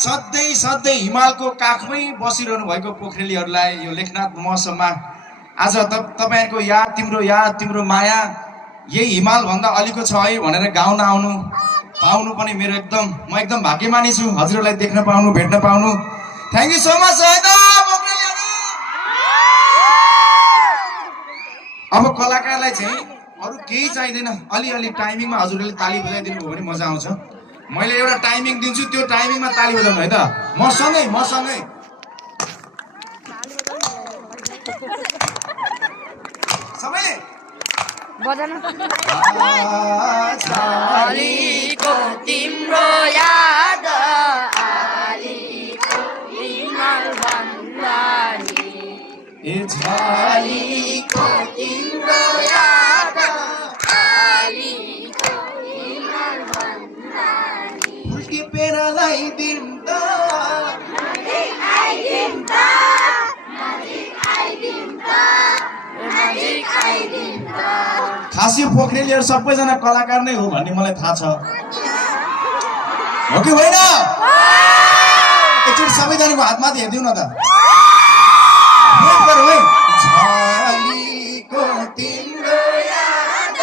सधैँ सधैँ हिमालको काखमै बसिरहनु भएको पोखरेलीहरूलाई यो लेखनाथ महोत्सवमा आज तपाईँहरूको याद तिम्रो माया यही हिमाल भन्दा अलिको छ है भनेर गाउन आउनु पाउनु पनि मेरो म एकदम भाग्यमानी छु हजुरहरूलाई देख्न पाउनु भेट्न पाउनु। थ्याङ्क यू सो मच है त पोखरेलीहरू। अब कलाकारलाई चाहिँ अरू केही चाहिँदैन, अलिअलि टाइमिङमा हजुरहरूले ताली बजाइदिनु भयो भने मजा आउँछ। मैले एउटा टाइमिङ दिन्छु, त्यो टाइमिङमा ताली बजाउनु है त मसँगै सबैले बजाउनु। आलीको तिम्रो याद आलीको हिमाल भन्दानी ए झालीको तिम्रो याद आलीको हिमाल भन्दानी फुल्की पेरालाई दिन्दा नजिक आइदिन्दा खास यो पोखरेलीहरू सबैजना कलाकार नै हो भन्ने मलाई थाहा छ, हो कि होइन? एकचोटि सबैजनाको हातमाथि हेरिदिउँ न त। झालीको तिम्रो याद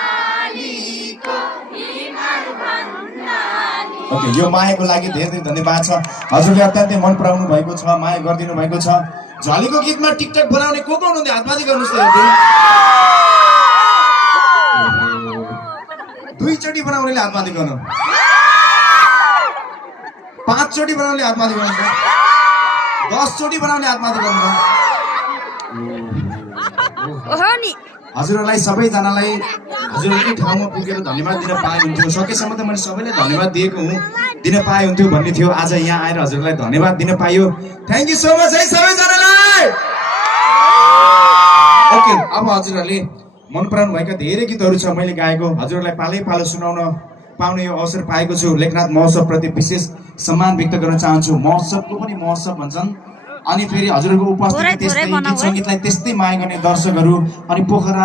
आलीको हिमाल भन्दानी। ओके, यो मायाको लागि धेरै धेरै धन्यवाद छ। हजुरले अत्यन्तै मन पराउनु भएको छ, माया गरिदिनु भएको छ। झालीको गीतमा टिकटक बनाउने को हुनुहुन्थ्यो? हातमाथि गर्नुहोस् त। दुईचोटि बनाउनेले हातमाथि गर्नु, 5 चोटि बनाउनेले हातमाथि गर्नु, 10 चोटि बनाउने हातमाथि गर्नु। हजुरहरूलाई सबैजनालाई हजुरहरूकै ठाउँमा पुगेर धन्यवाद दिन पाए हुन्थ्यो। सकेसम्म त मैले सबैलाई धन्यवाद दिएको हुँ, दिन पाए हुन्थ्यो भन्ने थियो। आज यहाँ आएर हजुरहरूलाई धन्यवाद दिन पाइयो। थ्याङ्क यू सो मच है सबैजनालाई। ओके, अब हजुरहरूले मन पराउनु भएका धेरै गीतहरू छ मैले गाएको, हजुरहरूलाई पालै पालो सुनाउन पाउने यो अवसर पाएको छु। लेखनाथ महोत्सव प्रति विशेष सम्मान व्यक्त गर्न चाहन्छु। महोत्सवको पनि महोत्सव भन्छन्, अनि फेरि हजुरहरूको उपस्थिति त्यस्तै, गीत सङ्गीतलाई त्यस्तै माया गर्ने दर्शकहरू, अनि पोखरा